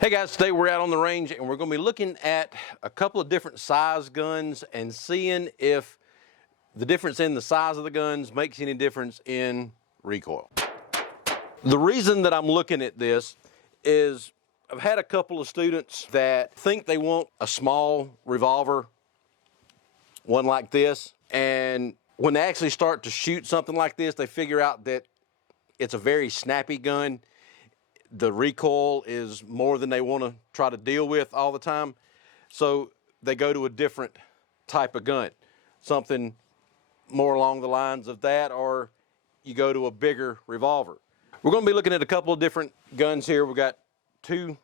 Hey guys, today we're out on the range and we're going to be looking at a couple of different size guns and seeing if the difference in the size of the guns makes any difference in recoil. The reason that I'm looking at this is I've had a couple of students that think they want a small revolver, one like this, and when they actually start to shoot something like this, they figure out that it's a very snappy gun. The recoil is more than they want to try to deal with all the time. So they go to a different type of gun, something more along the lines of that, or you go to a bigger revolver. We're going to be looking at a couple of different guns here. We've got two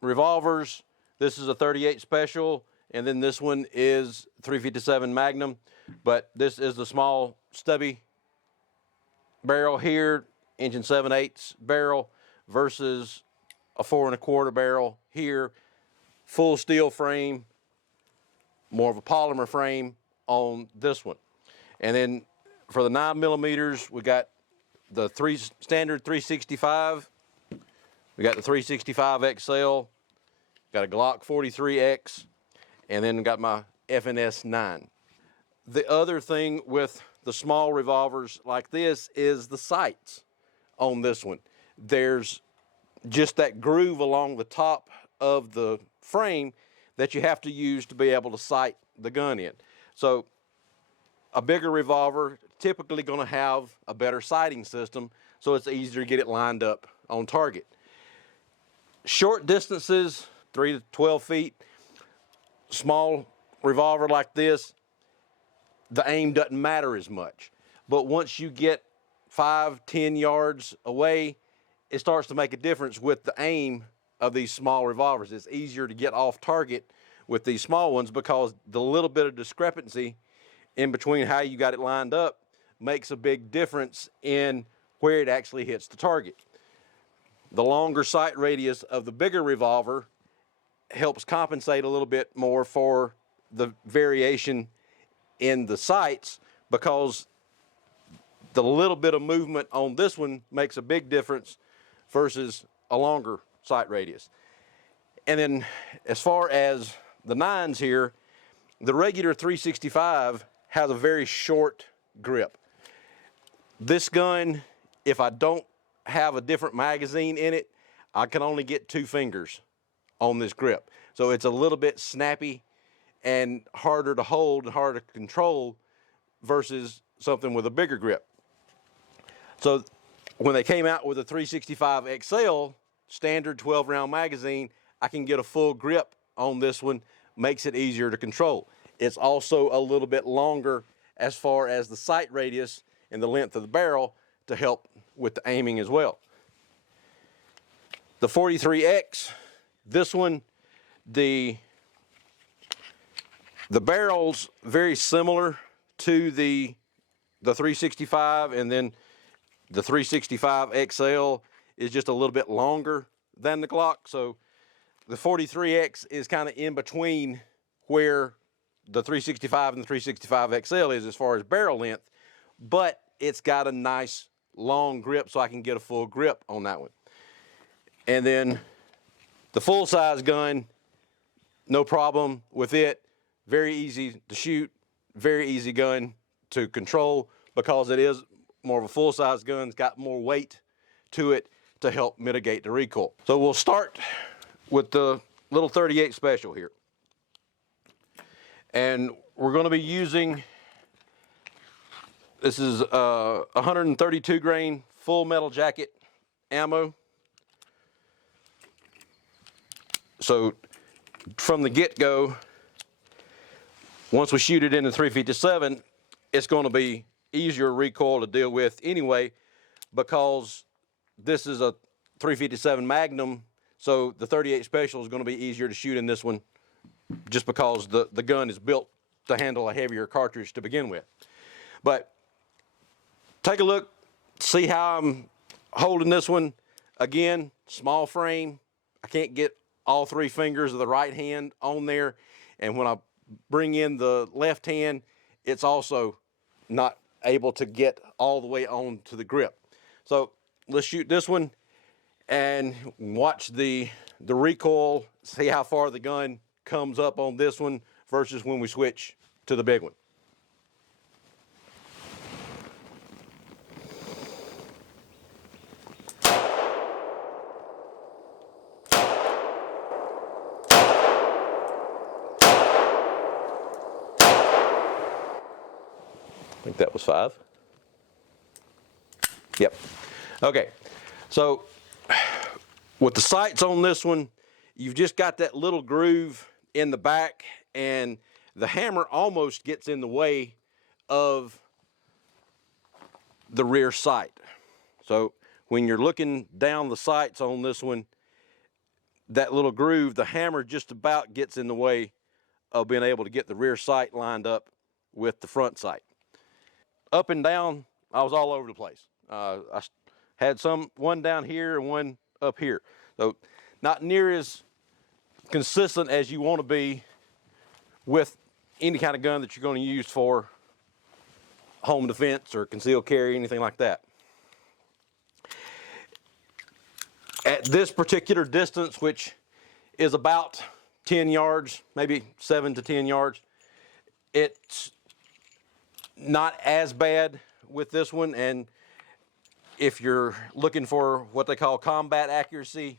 revolvers. This is a 38 Special, and then this one is 357 Magnum, but this is the small stubby barrel here, inch and 7/8 barrel, versus a 4 1/4 barrel here, full steel frame, more of a polymer frame on this one. And then for the 9mm, we got the standard 365. We got the 365XL, got a Glock 43X, and then got my FNS 9. The other thing with the small revolvers like this is the sights on this one. There's just that groove along the top of the frame that you have to use to be able to sight the gun in. So a bigger revolver typically going to have a better sighting system, so it's easier to get it lined up on target. Short distances, 3 to 12 feet, small revolver like this, the aim doesn't matter as much. But once you get 5-10 yards away, it starts to make a difference with the aim of these small revolvers. It's easier to get off target with these small ones because the little bit of discrepancy in between how you got it lined up makes a big difference in where it actually hits the target. The longer sight radius of the bigger revolver helps compensate a little bit more for the variation in the sights, because the little bit of movement on this one makes a big difference versus a longer sight radius. And then as far as the 9s here, the regular 365 has a very short grip. This gun, if I don't have a different magazine in it, I can only get 2 fingers on this grip. So it's a little bit snappy and harder to hold and harder to control versus something with a bigger grip. So when they came out with a 365XL standard 12-round magazine, I can get a full grip on this one, makes it easier to control. It's also a little bit longer as far as the sight radius and the length of the barrel to help with the aiming as well. The 43X, this one, the barrel's very similar to the 365, and then the 365XL is just a little bit longer than the Glock. So the 43X is kind of in between where the 365 and the 365XL is as far as barrel length, but it's got a nice long grip, so I can get a full grip on that one. And then the full size gun, no problem with it. Very easy to shoot, very easy gun to control because it is more of a full-size gun. It's got more weight to it to help mitigate the recoil. So we'll start with the little 38 Special here. And we're going to be using, this is 132 grain full metal jacket ammo. So from the get-go, once we shoot it in the 357, it's going to be easier recoil to deal with anyway, because this is a 357 Magnum, so the 38 Special is going to be easier to shoot in this one just because the gun is built to handle a heavier cartridge to begin with. But take a look, see how I'm holding this one. Again, small frame. I can't get all 3 fingers of the right hand on there, and when I bring in the left hand, it's also not able to get all the way on to the grip. So let's shoot this one and watch the the recoil, see how far the gun comes up on this one versus when we switch to the big one. I think that was 5. Yep. Okay, so with the sights on this one, you've just got that little groove in the back, and the hammer almost gets in the way of the rear sight. So when you're looking down the sights on this one, that little groove, the hammer just about gets in the way of being able to get the rear sight lined up with the front sight. Up and down, I was all over the place. I had one down here and one up here. So not near as consistent as you want to be with any kind of gun that you're going to use for home defense or concealed carry, anything like that. At this particular distance, which is about 10 yards, maybe 7 to 10 yards, it's not as bad with this one. And if you're looking for what they call combat accuracy,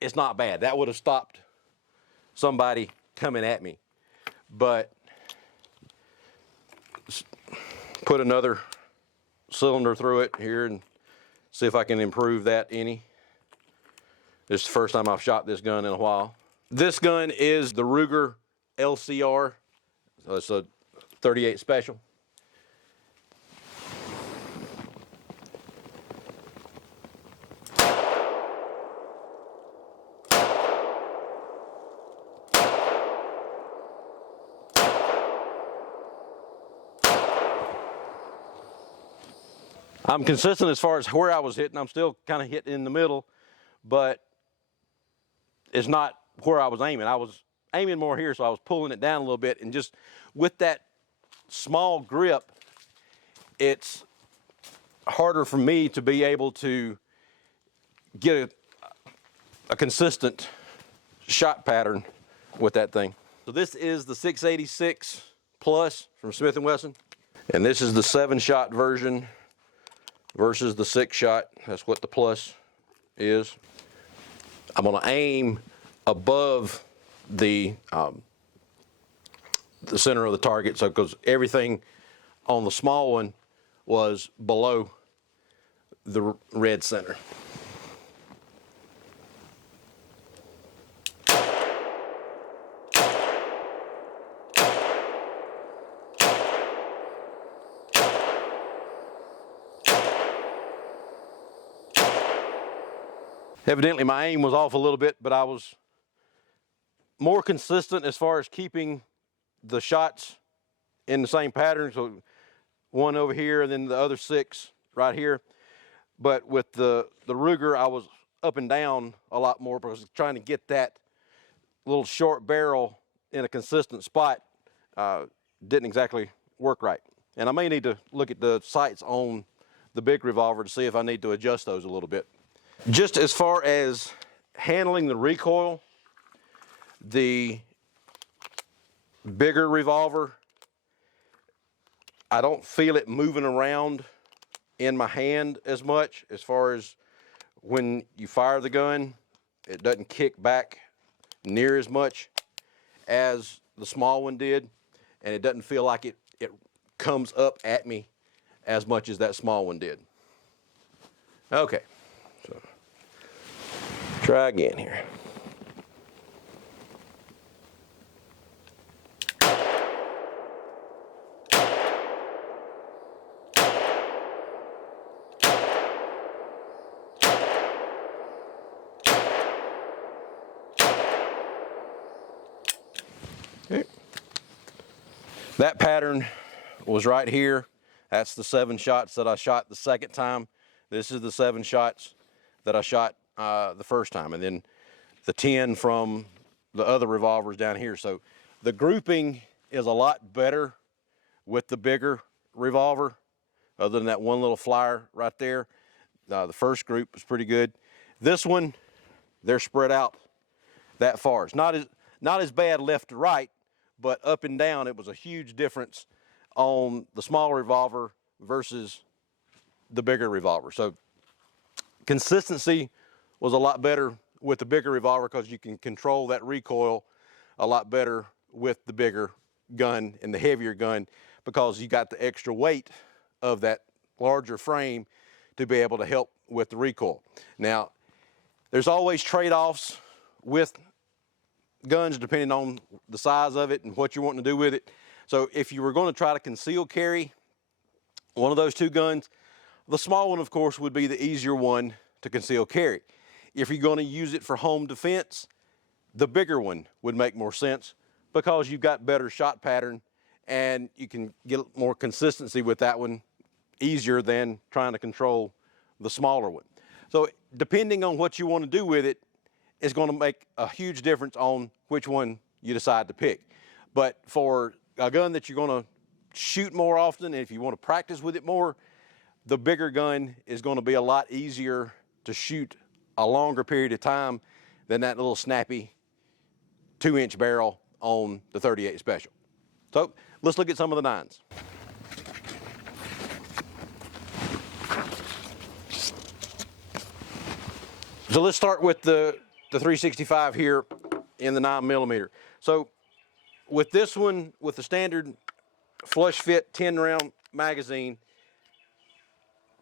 it's not bad. That would have stopped somebody coming at me. But put another cylinder through it here and see if I can improve that any. This is the first time I've shot this gun in a while. This gun is the Ruger LCR. So it's a 38 special. I'm consistent as far as where I was hitting. I'm still kind of hitting in the middle, but it's not where I was aiming. I was aiming more here, so I was pulling it down a little bit, and just with that small grip, it's harder for me to be able to get a consistent shot pattern with that thing. So this is the 686 Plus from Smith & Wesson, and this is the 7-shot version versus the 6-shot. That's what the Plus is. I'm gonna aim above the center of the target, so because everything on the small one was below the red center. Evidently my aim was off a little bit, but I was more consistent as far as keeping the shots in the same pattern. So one over here and then the other 6 right here. But with the Ruger, I was up and down a lot more because trying to get that little short barrel in a consistent spot didn't exactly work right. And I may need to look at the sights on the big revolver to see if I need to adjust those a little bit. Just as far as handling the recoil, the bigger revolver, I don't feel it moving around in my hand as much. As far as when you fire the gun, it doesn't kick back near as much as the small one did, and it doesn't feel like it comes up at me as much as that small one did. Okay, so try again here. Okay. That pattern was right here. That's the 7 shots that I shot the second time. This is the 7 shots that I shot the first time, and then the 10 from the other revolvers down here. So the grouping is a lot better with the bigger revolver, other than that one little flyer right there. The first group was pretty good. This one, they're spread out that far. It's not as bad left to right, but up and down, it was a huge difference on the smaller revolver versus the bigger revolver. So consistency was a lot better with the bigger revolver because you can control that recoil a lot better with the bigger gun and the heavier gun, because you got the extra weight of that larger frame to be able to help with the recoil. Now, there's always trade-offs with guns depending on the size of it and what you're wanting to do with it. So if you were going to try to conceal carry one of those two guns, the small one, of course, would be the easier one to conceal carry. If you're going to use it for home defense, the bigger one would make more sense because you've got better shot pattern and you can get more consistency with that one easier than trying to control the smaller one. So depending on what you want to do with it is going to make a huge difference on which one you decide to pick. But for a gun that you're going to shoot more often, and if you want to practice with it more, the bigger gun is going to be a lot easier to shoot a longer period of time than that little snappy 2-inch barrel on the 38 Special. So let's look at some of the 9s. So let's start with the 365 here in the 9mm. So with this one, with the standard flush fit 10-round magazine,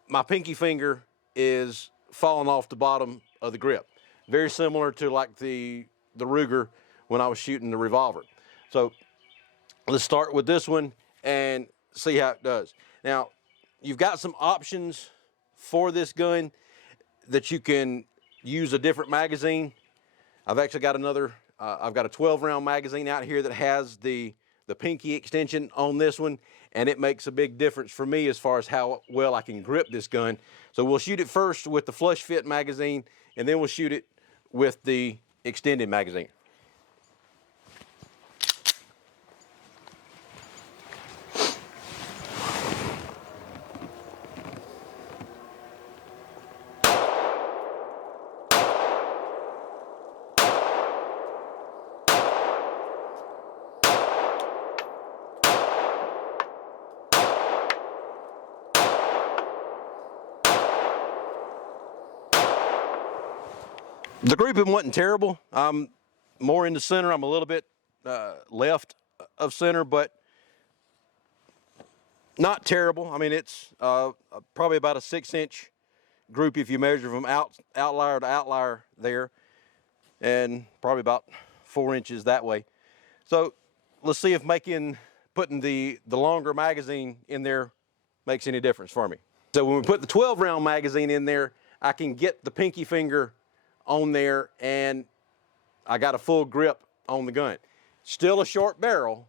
my pinky finger is falling off the bottom of the grip. Very similar to like the Ruger when I was shooting the revolver. So let's start with this one and see how it does. Now, you've got some options for this gun that you can use a different magazine. I've actually got another, I've got a 12-round magazine out here that has the pinky extension on this one, and it makes a big difference for me as far as how well I can grip this gun. So we'll shoot it first with the flush fit magazine, and then we'll shoot it with the extended magazine. The grouping wasn't terrible. I'm more in the center. I'm a little bit left of center, but not terrible. I mean, it's probably about a 6-inch group if you measure from outlier to outlier there, and probably about 4 inches that way. So let's see if putting the longer magazine in there makes any difference for me. So when we put the 12-round magazine in there, I can get the pinky finger on there and I got a full grip on the gun. Still a short barrel,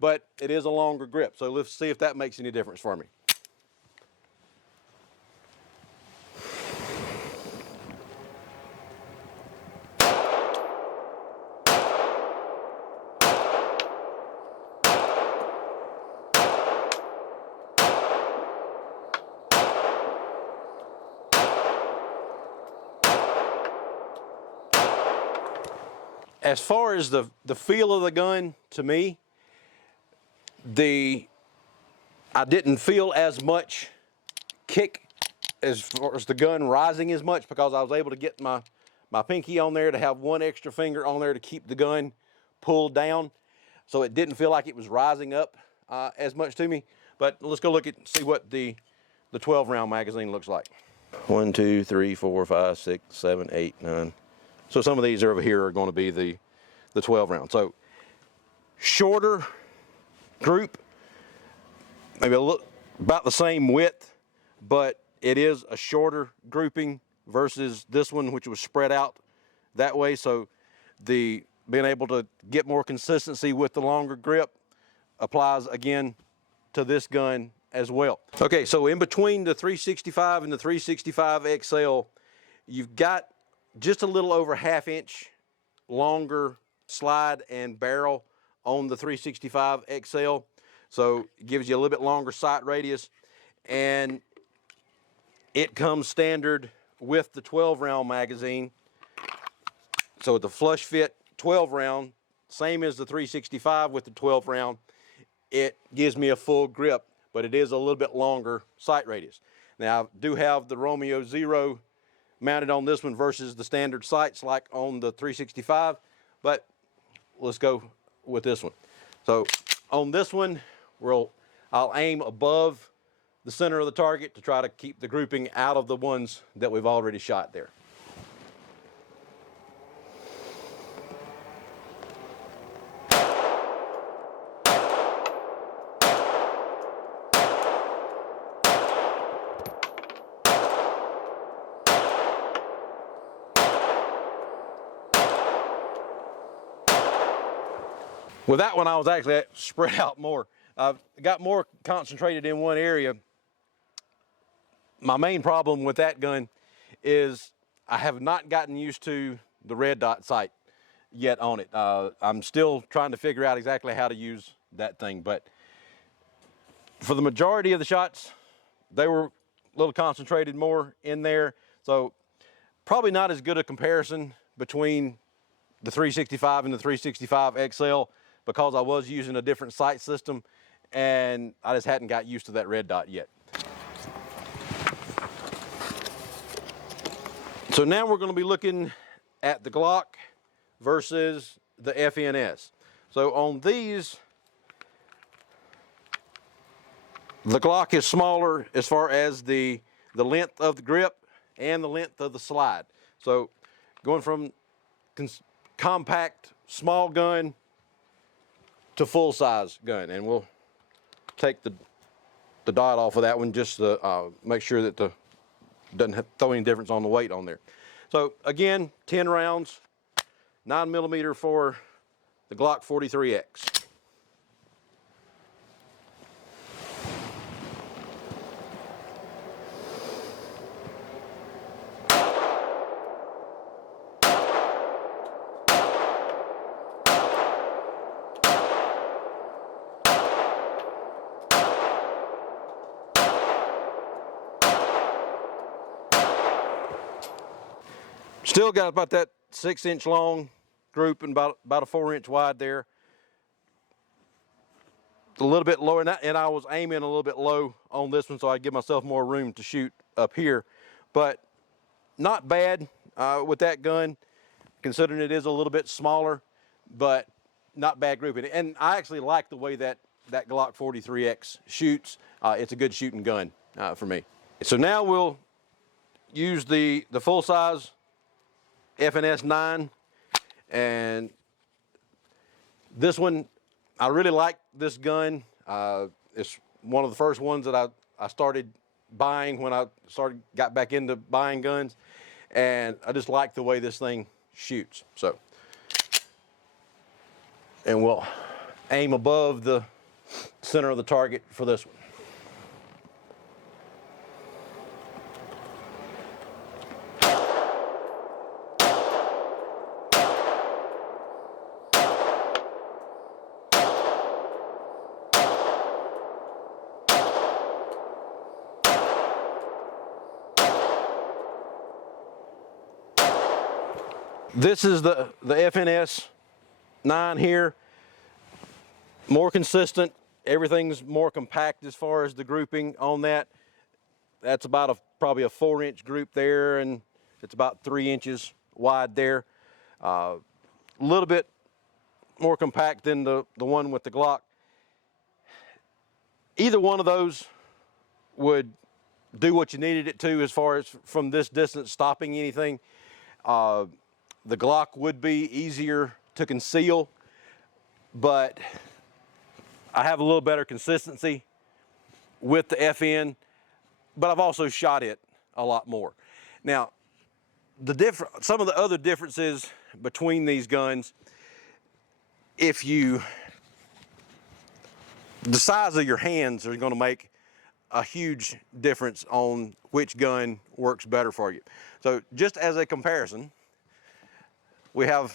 but it is a longer grip. So let's see if that makes any difference for me. As far as the feel of the gun, to me, I didn't feel as much kick as far as the gun rising as much, because I was able to get my pinky on there to have one extra finger on there to keep the gun pulled down. So it didn't feel like it was rising up as much to me. But let's go look at see what the 12-round magazine looks like. 1, 2, 3, 4, 5, 6, 7, 8, 9. So some of these over here are going to be the 12 round. So shorter group, maybe about the same width, but it is a shorter grouping versus this one, which was spread out that way. So being able to get more consistency with the longer grip applies again to this gun as well. Okay, so in between the 365 and the 365XL, you've got just a little over 1/2 inch longer slide and barrel on the 365XL. So it gives you a little bit longer sight radius, and it comes standard with the 12-round magazine. So the flush fit 12 round, same as the 365 with the 12 round. It gives me a full grip, but it is a little bit longer sight radius. Now I do have the Romeo Zero mounted on this one versus the standard sights like on the 365, but let's go with this one. So on this one, I'll aim above the center of the target to try to keep the grouping out of the ones that we've already shot there. With that one, I was actually spread out more. I've got more concentrated in one area. My main problem with that gun is I have not gotten used to the red dot sight yet on it. I'm still trying to figure out exactly how to use that thing, but for the majority of the shots, they were a little concentrated more in there. So probably not as good a comparison between the 365 and the 365XL, because I was using a different sight system and I just hadn't got used to that red dot yet. So now we're going to be looking at the Glock versus the FNS. So on these, the Glock is smaller as far as the length of the grip and the length of the slide. So going from compact small gun to full size gun, and we'll take the dot off of that one just to make sure that doesn't throw any difference on the weight on there. So again, 10 rounds, 9mm for the Glock 43X. Still got about that 6-inch long group and about a 4-inch wide there. A little bit lower, and I was aiming a little bit low on this one so I'd give myself more room to shoot up here. But not bad with that gun, considering it is a little bit smaller, but not bad grouping. And I actually like the way that Glock 43X shoots. It's a good shooting gun for me. So now we'll use the full-size FNS 9, and this one, I really like this gun. It's one of the first ones that I started buying when I got back into buying guns, and I just like the way this thing shoots. So, and we'll aim above the center of the target for this one. This is the FNS 9 here. More consistent. Everything's more compact as far as the grouping on that. That's about probably a 4-inch group there, and it's about 3 inches wide there. A little bit more compact than the one with the Glock. Either one of those would do what you needed it to as far as from this distance stopping anything. The Glock would be easier to conceal, but I have a little better consistency with the FN, but I've also shot it a lot more. Now, some of the other differences between these guns, the size of your hands are going to make a huge difference on which gun works better for you. So just as a comparison, we have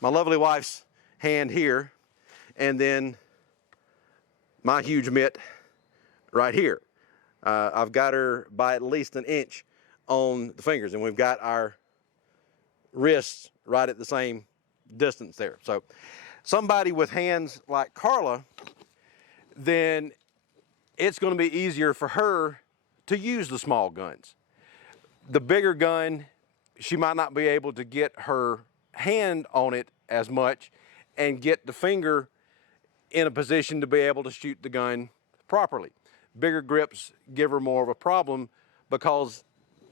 my lovely wife's hand here, and then my huge mitt right here. I've got her by at least an inch on the fingers, and we've got our wrists right at the same distance there. So somebody with hands like Carla, then it's going to be easier for her to use the small guns. The bigger gun, she might not be able to get her hand on it as much and get the finger in a position to be able to shoot the gun properly. Bigger grips give her more of a problem because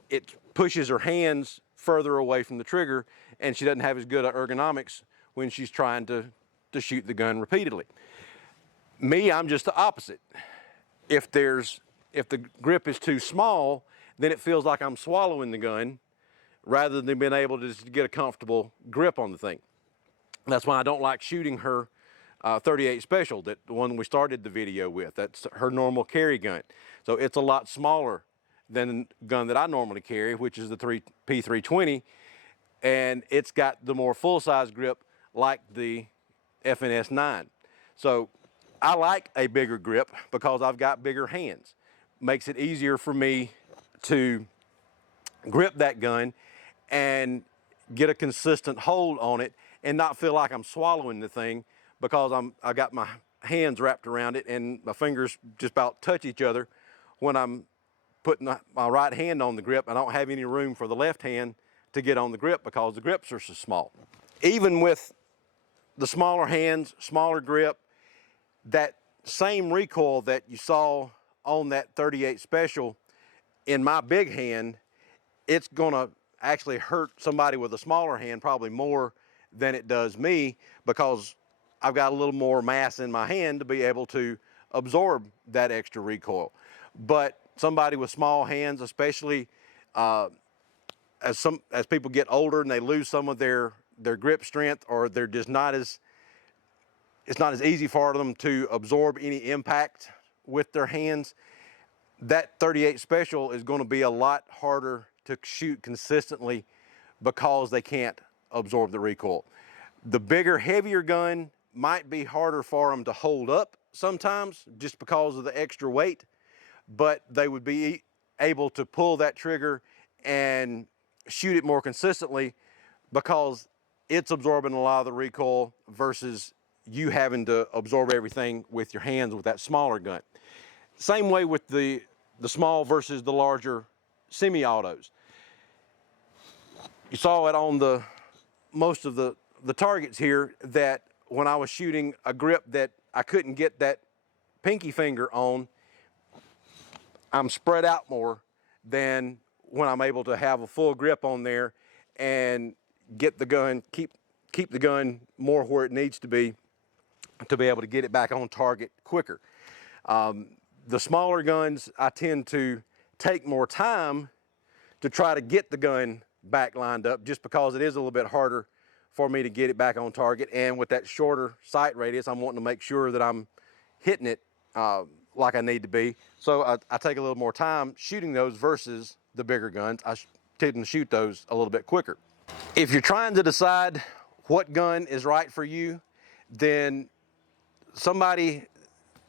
it pushes her hands further away from the trigger, and she doesn't have as good ergonomics when she's trying to shoot the gun repeatedly. Me, I'm just the opposite. If the grip is too small, then it feels like I'm swallowing the gun rather than being able to just get a comfortable grip on the thing. That's why I don't like shooting her 38 Special, the one we started the video with. That's her normal carry gun. So it's a lot smaller than the gun that I normally carry, which is the P320, and it's got the more full-size grip like the FNS 9. So I like a bigger grip because I've got bigger hands. Makes it easier for me to grip that gun and get a consistent hold on it and not feel like I'm swallowing the thing because I got my hands wrapped around it and my fingers just about touch each other when I'm putting my right hand on the grip. I don't have any room for the left hand to get on the grip because the grips are so small. Even with the smaller hands, smaller grip, that same recoil that you saw on that 38 Special in my big hand, it's gonna actually hurt somebody with a smaller hand probably more than it does me because I've got a little more mass in my hand to be able to absorb that extra recoil. But somebody with small hands, especially as people get older and they lose some of their grip strength, or they're just it's not as easy for them to absorb any impact with their hands, that 38 Special is going to be a lot harder to shoot consistently because they can't absorb the recoil. The bigger, heavier gun might be harder for them to hold up sometimes just because of the extra weight, but they would be able to pull that trigger and shoot it more consistently because it's absorbing a lot of the recoil versus you having to absorb everything with your hands with that smaller gun. Same way with the small versus the larger semi-autos. You saw it on most of the targets here that when I was shooting a grip that I couldn't get that pinky finger on, I'm spread out more than when I'm able to have a full grip on there and get the gun, keep the gun more where it needs to be able to get it back on target quicker. The smaller guns, I tend to take more time to try to get the gun back lined up just because it is a little bit harder for me to get it back on target. And with that shorter sight radius, I'm wanting to make sure that I'm hitting it like I need to be. So I take a little more time shooting those versus the bigger guns. I tend to shoot those a little bit quicker. If you're trying to decide what gun is right for you, then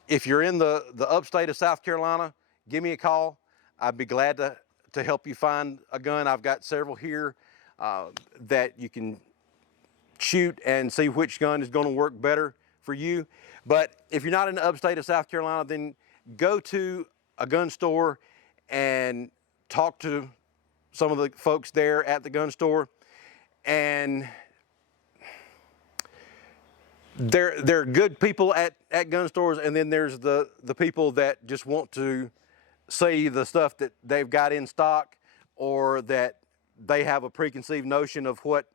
if you're in the upstate of South Carolina, give me a call. I'd be glad to help you find a gun. I've got several here that you can shoot and see which gun is going to work better for you. But if you're not in the upstate of South Carolina, then go to a gun store and talk to some of the folks there at the gun store. And they're good people at gun stores, and then there's the people that just want to see the stuff that they've got in stock, or that they have a preconceived notion of what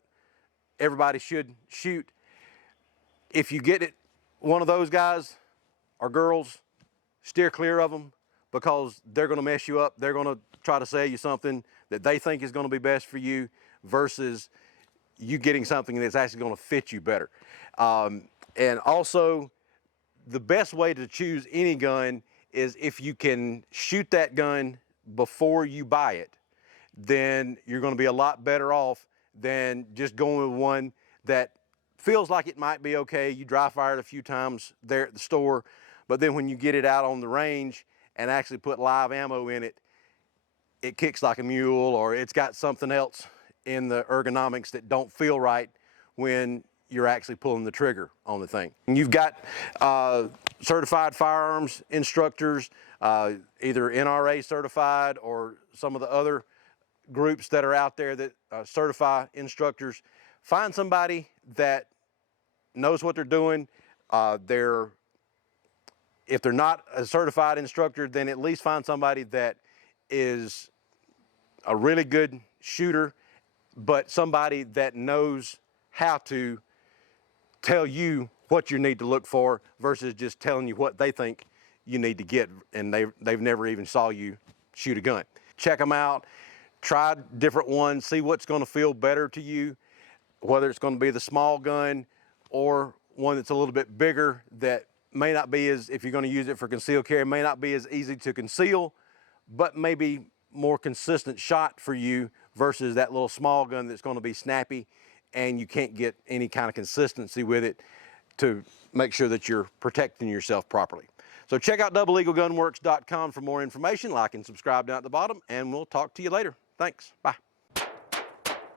everybody should shoot. If you get it, one of those guys or girls, steer clear of them because they're going to mess you up. They're going to try to sell you something that they think is going to be best for you versus you getting something that's actually going to fit you better. And also, the best way to choose any gun is if you can shoot that gun before you buy it, then you're going to be a lot better off than just going with one that feels like it might be okay. You dry fire it a few times there at the store, but then when you get it out on the range and actually put live ammo in it, it kicks like a mule, or it's got something else in the ergonomics that don't feel right when you're actually pulling the trigger on the thing. And you've got certified firearms instructors, either NRA certified or some of the other groups that are out there that certify instructors. Find somebody that knows what they're doing. If they're not a certified instructor, then at least find somebody that is a really good shooter, but somebody that knows how to tell you what you need to look for versus just telling you what they think you need to get, and they've never even saw you shoot a gun. Check them out, try different ones, see what's gonna feel better to you, whether it's gonna be the small gun or one that's a little bit bigger that may not be as, if you're gonna use it for concealed carry, may not be as easy to conceal, but maybe more consistent shot for you versus that little small gun that's gonna be snappy and you can't get any kind of consistency with it to make sure that you're protecting yourself properly. So check out doubleeaglegunworks.com for more information. Like and subscribe down at the bottom, and we'll talk to you later. Thanks. Bye.